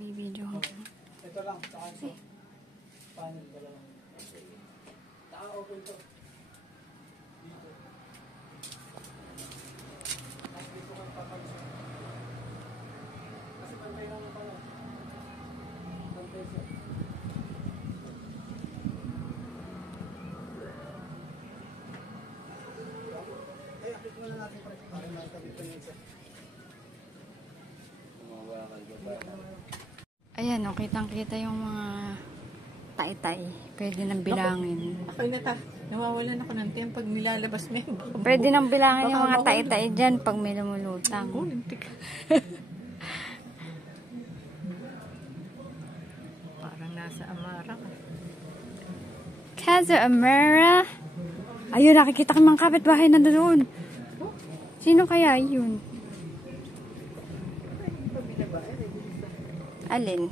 May video ako. Ito lang, saka ito. Panel, dalawang. Okay ito. Dito. Tapos dito kang papalusot. Kasi pantay lang ang pala. Pantay siya. Akit mo na natin para makikabit pa niya. Ayan, o, kitang-kita yung mga tay-tay. Pwede nang bilangin. Ako nawawalan ako ng tempo pag nilalabas mo yung baka. Pwede nang bilangin yung mga tay-tay dyan pag may lumulutang. Parang nasa Amara ka. Casa Amara. Ayun, nakikita ko mga kapitbahay na doon. Sino kaya yun? Alin?